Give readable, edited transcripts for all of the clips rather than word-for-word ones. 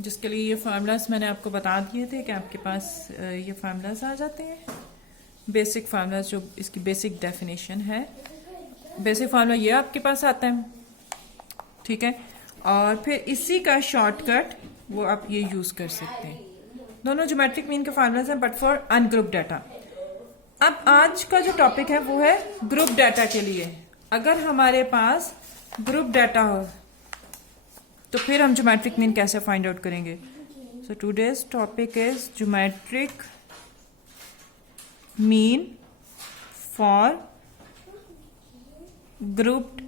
जिसके लिए ये फार्मूलाज मैंने आपको बता दिए थे कि आपके पास ये फार्मूलाज आ जाते हैं। बेसिक फार्मूलाज जो इसकी बेसिक डेफिनेशन है, बेसिक फार्मूला ये आपके पास आता है, ठीक है। और फिर इसी का शॉर्टकट वो आप ये यूज कर सकते हैं। दोनों ज्योमेट्रिक मीन के फार्मूलाज हैं बट फॉर अनग्रुप डाटा। अब आज का जो टॉपिक है वो है ग्रुप डाटा के लिए। अगर हमारे पास ग्रुप डाटा हो तो फिर हम ज्योमेट्रिक मीन कैसे फाइंड आउट करेंगे। So today's topic is geometric mean for grouped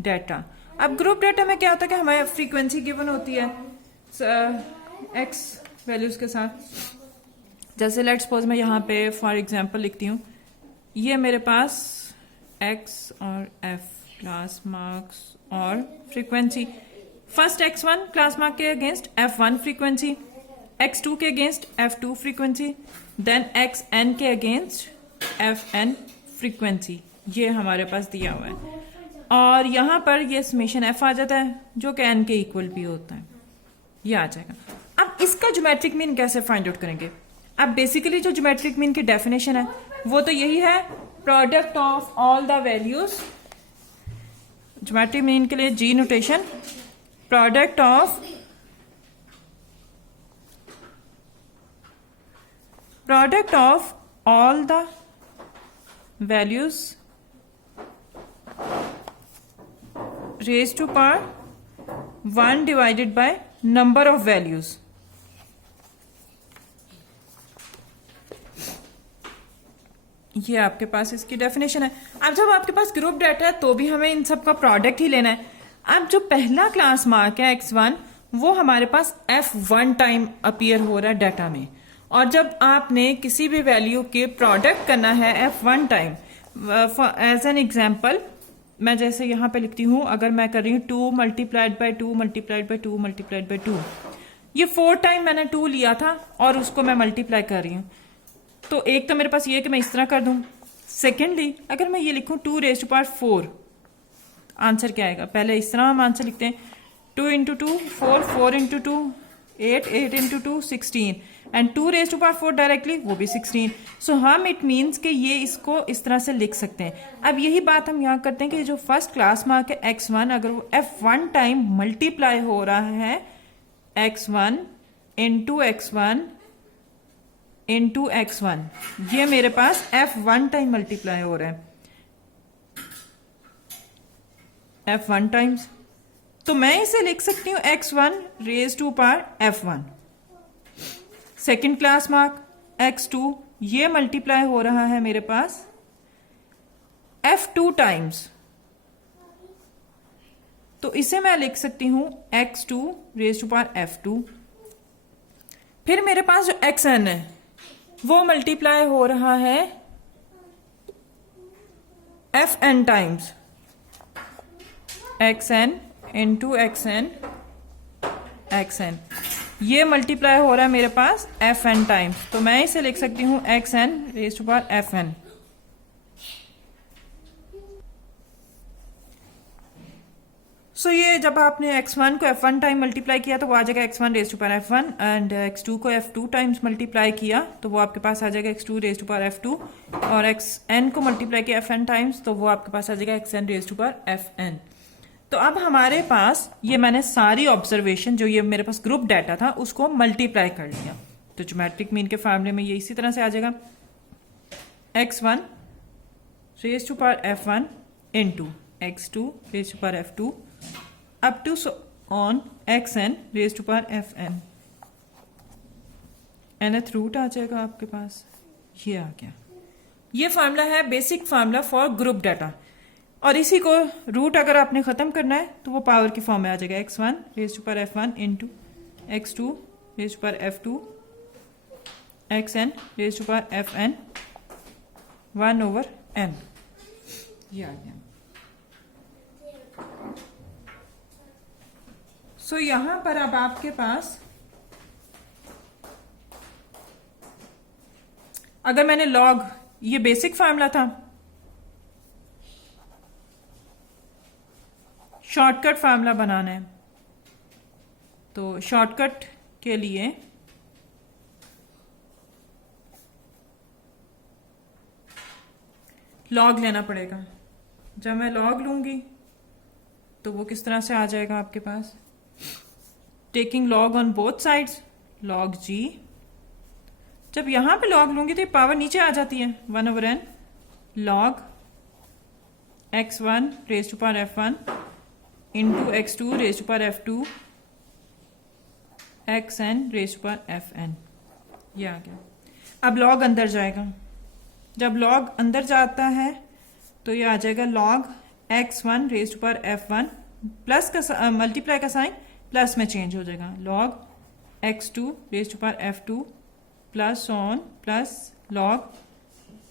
data. अब ग्रुप डाटा में क्या होता है कि हमारी फ्रीक्वेंसी गिवन होती है एक्स वैल्यूज के साथ। जैसे लेट्स सपोज मैं यहाँ पे फॉर एग्जांपल लिखती हूँ, ये मेरे पास एक्स और एफ क्लास मार्क्स और frequency. First x1 class mark के अगेंस्ट f1 फ्रीक्वेंसी, x2 के against f2 frequency, then xn के अगेंस्ट fn फ्रीक्वेंसी। ये हमारे पास दिया हुआ है और यहाँ पर ये समेशन f आ जाता है जो कि n के इक्वल भी होता है, ये आ जाएगा। अब इसका ज्योमेट्रिक मीन कैसे फाइंड आउट करेंगे। अब बेसिकली जो ज्योमेट्रिक मीन की डेफिनेशन है वो तो यही है, product of all the values. Geometric mean के लिए G notation, product of all the values raise to power 1 divided by number of values. ये आपके पास इसकी डेफिनेशन है। अब जब आपके पास ग्रुप डाटा है तो भी हमें इन सब का प्रोडक्ट ही लेना है। अब जो पहला क्लास मार्क है x1 वो हमारे पास f1 टाइम अपीयर हो रहा है डाटा में, और जब आपने किसी भी वैल्यू के प्रोडक्ट करना है f1 time, as an example मैं जैसे यहाँ पे लिखती हूँ, अगर मैं कर रही हूँ 2 multiplied by 2 multiplied by 2 multiplied by 2, ये 4 टाइम मैंने 2 लिया था और उसको मैं मल्टीप्लाई कर रही हूँ। तो एक तो मेरे पास ये है कि मैं इस तरह कर दूं। सेकेंडली अगर मैं ये लिखूं 2 रेज टू पावर 4, आंसर क्या आएगा। पहले इस तरह हम आंसर लिखते हैं, 2 into 2 4, 4 into 2 8, 8 into 2 16 and 2 raise to power 4 directly वो भी 16। सो हम इट मीन्स कि ये इसको इस तरह से लिख सकते हैं। अब यही बात हम यहाँ करते हैं कि जो फर्स्ट क्लास मार्क है x1 अगर वो f1 टाइम मल्टीप्लाई हो रहा है x1 into x1 into x1, ये मेरे पास f1 टाइम मल्टीप्लाई हो रहा है f1 टाइम्स, तो मैं इसे लिख सकती हूँ x1 raise to power f1। Second class mark x2 ये मल्टीप्लाई हो रहा है मेरे पास f2 टाइम्स, तो इसे मैं लिख सकती हूँ x2 raise to power f2। फिर मेरे पास जो xn है वो मल्टीप्लाई हो रहा है fn times, xn into xn ये मल्टीप्लाई हो रहा है मेरे पास fn टाइम्स, तो मैं इसे लिख सकती हूँ xn raise to power fn। So ये जब आपने x1 को f1 टाइम मल्टीप्लाई किया तो वो आ जाएगा x1 raise to power f1, and x2 को f2 टाइम्स मल्टीप्लाई किया तो वो आपके पास आ जाएगा x2 raise to power f2, और xn को मल्टीप्लाई किया fn टाइम्स तो वो आपके पास आ जाएगा xn raise to power fn। तो अब हमारे पास ये मैंने सारी ऑब्जर्वेशन जो ये मेरे पास ग्रुप डाटा था उसको मल्टीप्लाई कर लिया, तो ज्योमेट्रिक मीन के फॉर्मूले में ये इसी तरह से आ जाएगा x1 raise to power f1 into x2 raise to power f2 up to on xn raise to power fn। nth root आ जाएगा आपके पास, ये आ गया। ये फार्मूला है basic formula for group data, और इसी को रूट अगर आपने खत्म करना है तो वो पावर की फॉर्म में आ जाएगा x1 raise to power f1 into x2 raise to power f2 xn raise to power fn 1/n, ये आ गया। सो यहां पर अब आपके पास अगर मैंने लॉग, ये बेसिक फार्मूला था, शॉर्टकट फार्मूला बनाना है तो शॉर्टकट के लिए लॉग लेना पड़ेगा। जब मैं लॉग लूंगी तो वो किस तरह से आ जाएगा आपके पास, taking log on both sides, log G. जब यहां पे लॉग लूंगी तो ये पावर नीचे आ जाती है, 1/n log x1 raise to power f1 into x2 raise to power f2 xn raise to power fn। ये आ गया। अब लॉग अंदर जाएगा। जब लॉग अंदर जाता है तो ये आ जाएगा log x1 raise to power f1 plus का मल्टीप्लाई का साइन प्लस में चेंज हो जाएगा, log x2 raise to power f2 plus on plus log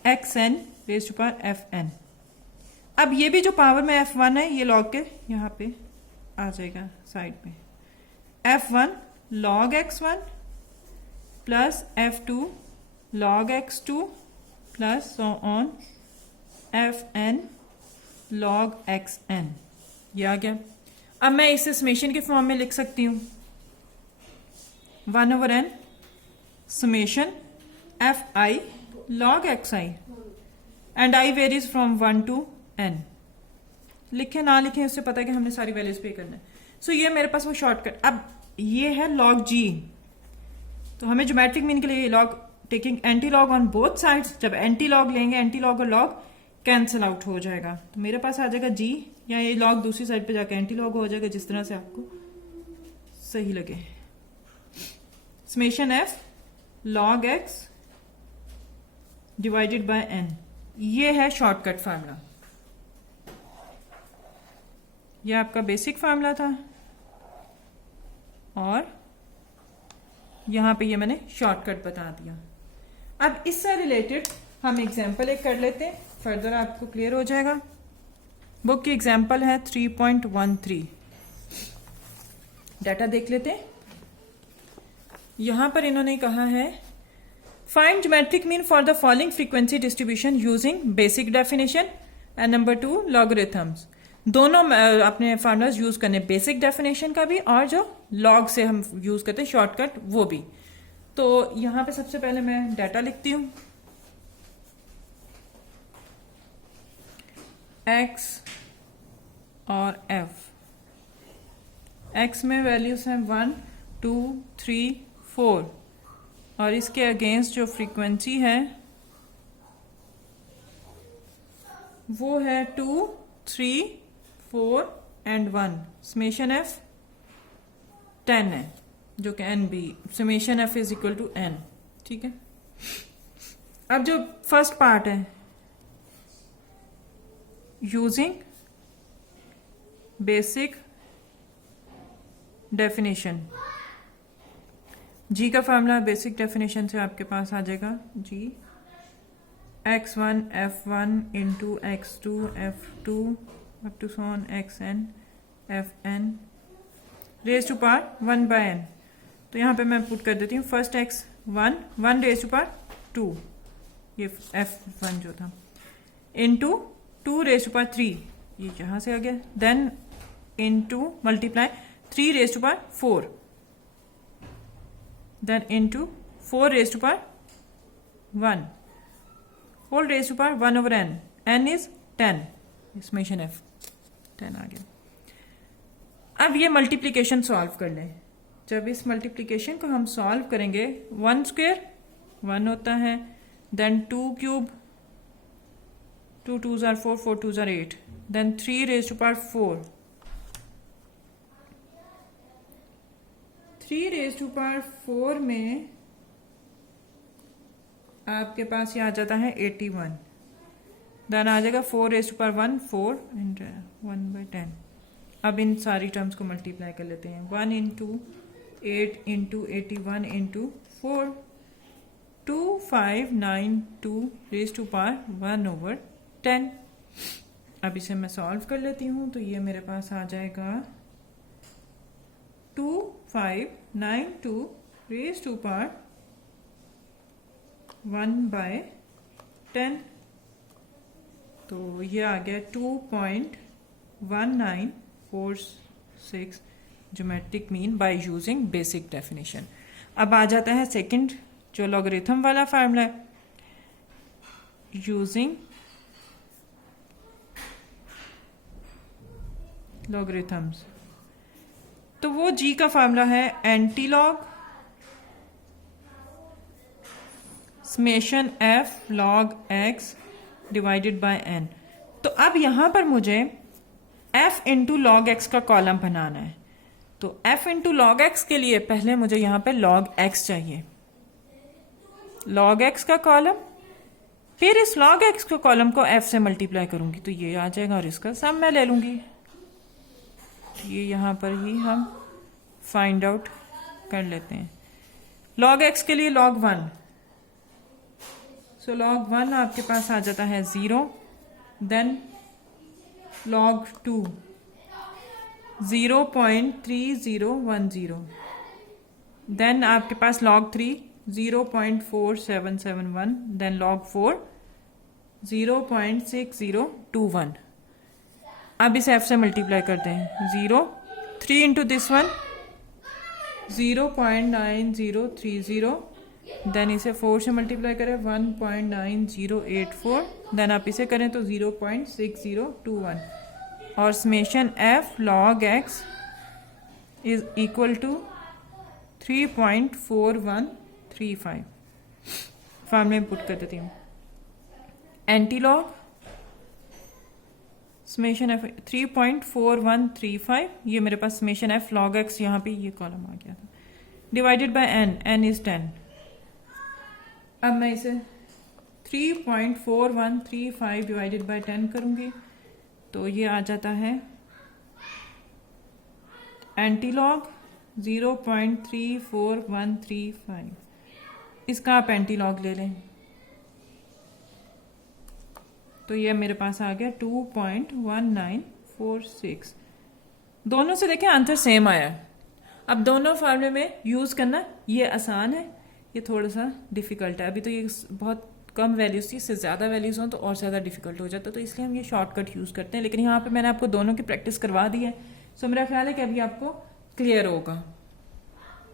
xn raise to power fn। अब ये भी जो पावर में f1 है ये लॉग के यहाँ पे आ जाएगा साइड पे, f1 log x1 plus f2 log x2 plus on fn log xn। ये आ गया। अब मैं इसे समेशन के फॉर्म में लिख सकती हूँ, 1/n summation fi log xi and i varies from 1 to n। लिखे ना लिखे उससे पता है कि हमने सारी वैल्यूज पे करना है। सो ये मेरे पास वो शॉर्टकट। अब ये है log g, तो हमें ज्योमेट्रिक मीन के लिए log taking anti log on both sides. जब एंटी लॉग लेंगे एंटी लॉग और लॉग कैंसिल आउट हो जाएगा, तो मेरे पास आ जाएगा g, या ये लॉग दूसरी साइड पे जाके एंटी लॉग हो जाएगा, जिस तरह से आपको सही लगे। Summation f log x divided by n, ये है शॉर्टकट फार्मूला। ये आपका बेसिक फार्मूला था और यहां पे ये मैंने शॉर्टकट बता दिया। अब इससे रिलेटेड हम एग्जाम्पल एक कर लेते हैं, फर्दर आपको क्लियर हो जाएगा। बुक की एग्जाम्पल है 3.13। डाटा देख लेते हैं। यहां पर इन्होंने कहा है find geometric mean for the following frequency distribution using basic definition and number 2 logarithms. दोनों अपने फार्मूलाज यूज करने, बेसिक डेफिनेशन का भी और जो लॉग से हम यूज करते हैं शॉर्टकट वो भी। तो यहां पे सबसे पहले मैं डाटा लिखती हूं, x और f। x में वैल्यूज हैं 1 2 3 4 और इसके अगेंस्ट जो फ्रीक्वेंसी है वो है 2 3 4 एंड 1। समेशन f 10 है, जो कि n भी, summation f is equal to n। ठीक है। अब जो फर्स्ट पार्ट है, यूजिंग बेसिक डेफिनेशन, जी का फार्मूला बेसिक डेफिनेशन से आपके पास आ जाएगा, G x1 f1 into x2 f2 up to सोन xn fn raise to power 1/n। तो यहाँ पे मैं पुट कर देती हूँ first x1 1 raise to power 2, ये f1 जो था, इंटू 2 रेज टू पावर 3, ये यहाँ से आ गया, then into multiply 3 raise to power 4, then into 4 raised to power 1 whole raised to power 1/n, n is 10, summation f 10 आ गया। अब ये मल्टीप्लीकेशन सॉल्व कर लें। जब इस मल्टीप्लीकेशन को हम सॉल्व करेंगे, 1 स्क्वायर 1 होता है, then 2 cube 2 2s are 4 4 2s are 8, then 3 raised to power 4, 3 raise to power 4 में आपके पास ये आ जाता है 81, देन आ जाएगा 4 रेज टू पावर 1 4 एंड 1/10। अब इन सारी टर्म्स को मल्टीप्लाई कर लेते हैं, 1 into 8 into 81 into 4, 2592 raise to power 1/10। अब इसे मैं सॉल्व कर लेती हूँ, तो ये मेरे पास आ जाएगा 2592 रेज टू पावर 1/10। तो ये आ गया 2.1946 geometric mean by using basic definition. अब आ जाता है सेकंड जो लॉगरिथम वाला फार्मूला है, यूजिंग लॉगरिथम्स। तो वो जी का फार्मूला है anti log summation f log x divided by n. तो अब यहां पर मुझे f इंटू लॉग एक्स का कॉलम बनाना है। तो f इंटू लॉग एक्स के लिए पहले मुझे यहां पे लॉग x चाहिए, लॉग x का कॉलम, फिर इस लॉग x के कॉलम को f से मल्टीप्लाई करूंगी तो ये आ जाएगा और इसका सम मैं ले लूंगी। ये यहां पर ही हम फाइंड आउट कर लेते हैं। लॉग x के लिए log 1, सो log 1 आपके पास आ जाता है 0, देन log 2 0.3010, देन आपके पास log 3 0.4771, देन log 4 0.6021। अब इसे f से मल्टीप्लाई करते हैं, 0 3 इंटू दिस वन 0.9030, देन इसे 4 से मल्टीप्लाई करें 1.9084, देन आप इसे करें तो 0.6021 और summation f log x is equal to 3.4135। फार्मूले में पुट कर देती हूँ, एंटी लॉग समेशन f 3.4135, ये मेरे पास समेशन f log x यहाँ पे ये कॉलम आ गया था, डिवाइडेड बाय n इज 10। अब मैं इसे 3.4135 डिवाइडेड बाय 10 करूंगी तो ये आ जाता है एंटी लॉग 0.34135। इसका आप एंटी लॉग ले लें तो ये मेरे पास आ गया 2.1946। दोनों से देखें आंसर सेम आया। अब दोनों फार्मूले में यूज करना ये आसान है, ये थोड़ा सा डिफिकल्ट है। अभी तो ये बहुत कम वैल्यूज थी, इससे ज्यादा वैल्यूज हो तो और ज्यादा डिफिकल्ट हो जाता, तो इसलिए हम ये शॉर्टकट यूज करते हैं। लेकिन यहाँ पे मैंने आपको दोनों की प्रैक्टिस करवा दी है, सो मेरा ख्याल है कि अभी आपको क्लियर होगा।